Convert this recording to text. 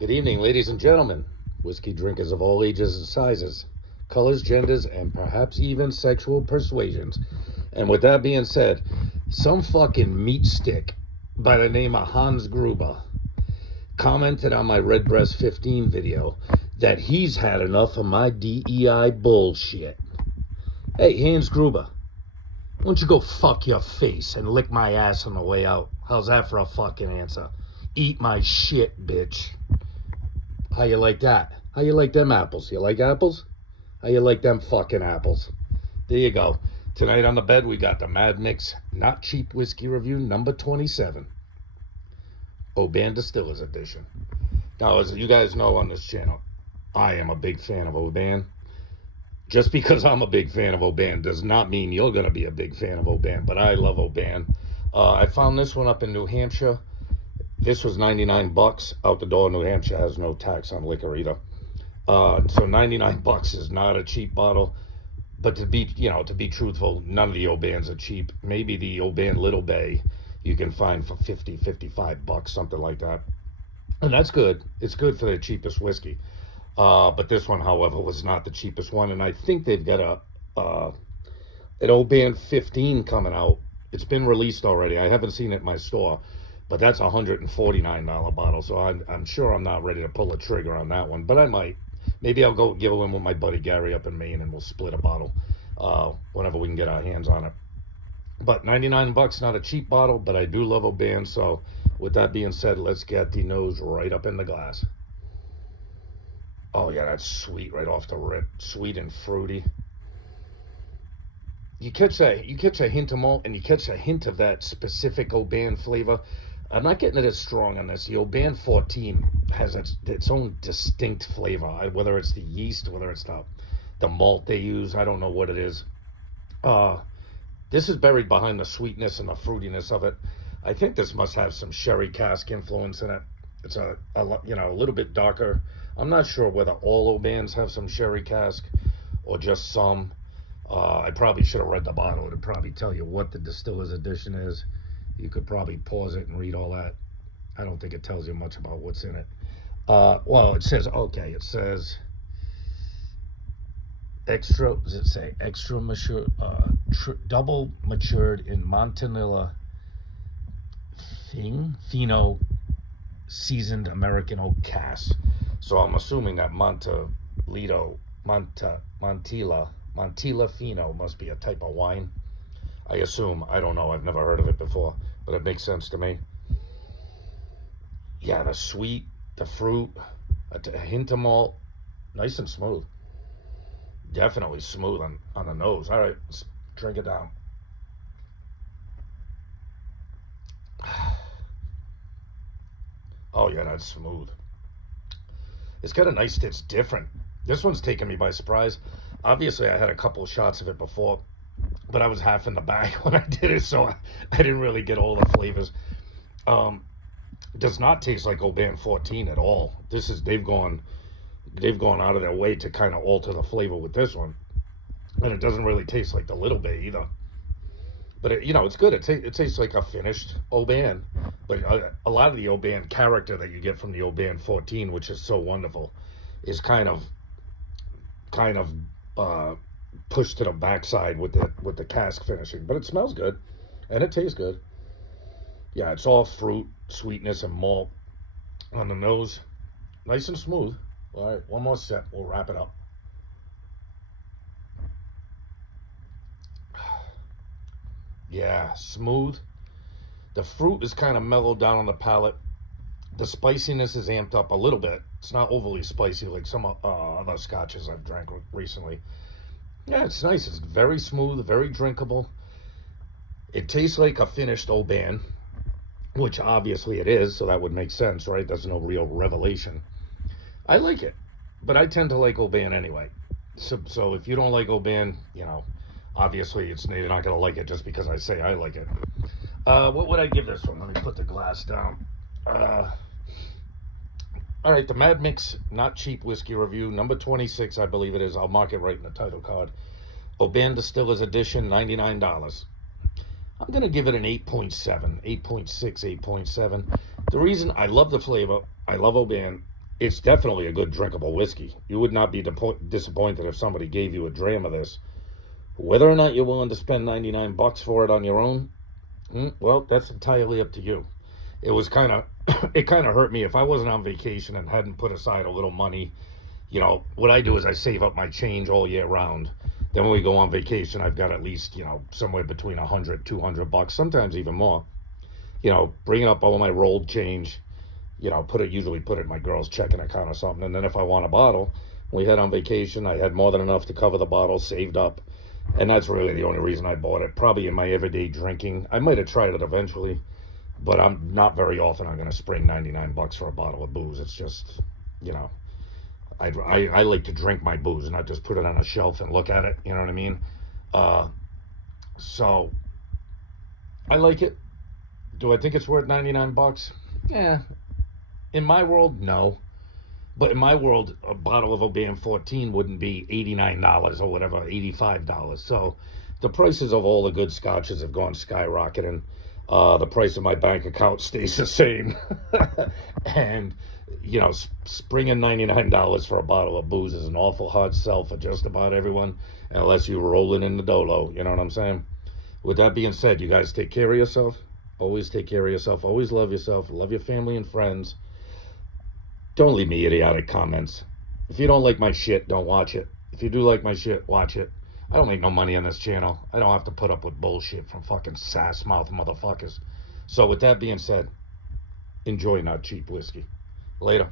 Good evening, ladies and gentlemen, whiskey drinkers of all ages and sizes, colors, genders, and perhaps even sexual persuasions. And with that being said, some fucking meat stick by the name of Hans Gruber commented on my Redbreast 15 video that he's had enough of my DEI bullshit. Hey, Hans Gruber, why don't you go fuck your face and lick my ass on the way out? How's that for a fucking answer? Eat my shit, bitch. How you like that? How you like them apples? You like apples? How you like them fucking apples? There you go. Tonight on the bed, we got the Mad Micks Not Cheap Whiskey Review number 27. Oban Distillers edition. Now, as you guys know on this channel, I am a big fan of Oban. Just because I'm a big fan of Oban does not mean you're going to be a big fan of Oban, but I love Oban. I found this one up in New Hampshire. This was 99 bucks out the door. New Hampshire has no tax on liquor either. So 99 bucks is not a cheap bottle. But to be truthful, none of the Obans are cheap. Maybe the Oban Little Bay you can find for 50, 55 bucks, something like that. And that's good. It's good for the cheapest whiskey. But this one, however, was not the cheapest one. And I think they've got an Oban 15 coming out. It's been released already. I haven't seen it in my store. But that's a $149 bottle, so I'm sure I'm not ready to pull a trigger on that one. But I might. Maybe I'll go give one with my buddy Gary up in Maine, and we'll split a bottle whenever we can get our hands on it. But 99 bucks, not a cheap bottle, but I do love Oban. So with that being said, let's get the nose right up in the glass. Oh yeah, that's sweet right off the rip. Sweet and fruity. You catch a hint of malt, and you catch a hint of that specific Oban flavor. I'm not getting it as strong on this. The Oban 14 has its own distinct flavor. Whether it's the yeast, whether it's the malt they use, I don't know what it is. This is buried behind the sweetness and the fruitiness of it. I think this must have some sherry cask influence in it. It's a little bit darker. I'm not sure whether all Obans have some sherry cask or just some. I probably should have read the bottle. It would probably tell you what the Distiller's Edition is. You could probably pause it and read all that. I don't think it tells you much about what's in it. Well, it says extra, does it say extra mature, double matured in Montanilla Fino seasoned American oak cask. So I'm assuming that Montilla Fino must be a type of wine. I assume. I don't know. I've never heard of it before, but it makes sense to me. Yeah, the sweet, the fruit, a hint of malt, nice and smooth. Definitely smooth on the nose. All right, let's drink it down. Oh yeah, that's smooth. It's got a nice, it's different. This one's taken me by surprise. Obviously, I had a couple of shots of it before, but I was half in the bag when I did it, so I didn't really get all the flavors. Does not taste like Oban 14 at all. They've gone out of their way to kind of alter the flavor with this one, and it doesn't really taste like the Little Bay either. But it's good. It tastes like a finished Oban. But a lot of the Oban character that you get from the Oban 14, which is so wonderful, is kind of pushed to the backside with the cask finishing. But it smells good, and it tastes good. Yeah, it's all fruit, sweetness, and malt on the nose. Nice and smooth. All right, one more sip. We'll wrap it up. Yeah, smooth. The fruit is kind of mellowed down on the palate. The spiciness is amped up a little bit. It's not overly spicy like some other scotches I've drank recently. Yeah, it's nice. It's very smooth, very drinkable. It tastes like a finished Oban, which obviously it is, so that would make sense, right? There's no real revelation. I like it, but I tend to like Oban anyway. So if you don't like Oban, obviously you're not going to like it just because I say I like it. What would I give this one? Let me put the glass down. All right, the Mad Micks Not Cheap Whiskey Review, number 26, I believe it is. I'll mark it right in the title card. Oban Distillers Edition, $99. I'm going to give it an 8.7, 8.6, 8.7. The reason I love the flavor, I love Oban, it's definitely a good drinkable whiskey. You would not be disappointed if somebody gave you a dram of this. Whether or not you're willing to spend $99 for it on your own, well, that's entirely up to you. It was kind of, it kind of hurt me if I wasn't on vacation and hadn't put aside a little money. You know, what I do is I save up my change all year round. Then when we go on vacation, I've got at least, somewhere between 100, $200, sometimes even more. Bringing up all my rolled change, usually put it in my girl's checking account or something. And then if I want a bottle, when we head on vacation, I had more than enough to cover the bottle, saved up. And that's really the only reason I bought it. Probably in my everyday drinking. I might have tried it eventually, but I'm not very often I'm going to spring $99 for a bottle of booze. It's just, you know, I like to drink my booze, not just put it on a shelf and look at it. You know what I mean? So I like it. Do I think it's worth $99? Yeah. In my world, no. But in my world, a bottle of Oban 14 wouldn't be $89 or whatever, $85. So the prices of all the good scotches have gone skyrocketing. The price of my bank account stays the same. And, springing $99 for a bottle of booze is an awful hard sell for just about everyone, unless you're rolling in the dolo. You know what I'm saying? With that being said, you guys take care of yourself. Always take care of yourself. Always love yourself. Love your family and friends. Don't leave me idiotic comments. If you don't like my shit, don't watch it. If you do like my shit, watch it. I don't make no money on this channel. I don't have to put up with bullshit from fucking sass mouth motherfuckers. So with that being said, enjoy not cheap whiskey. Later.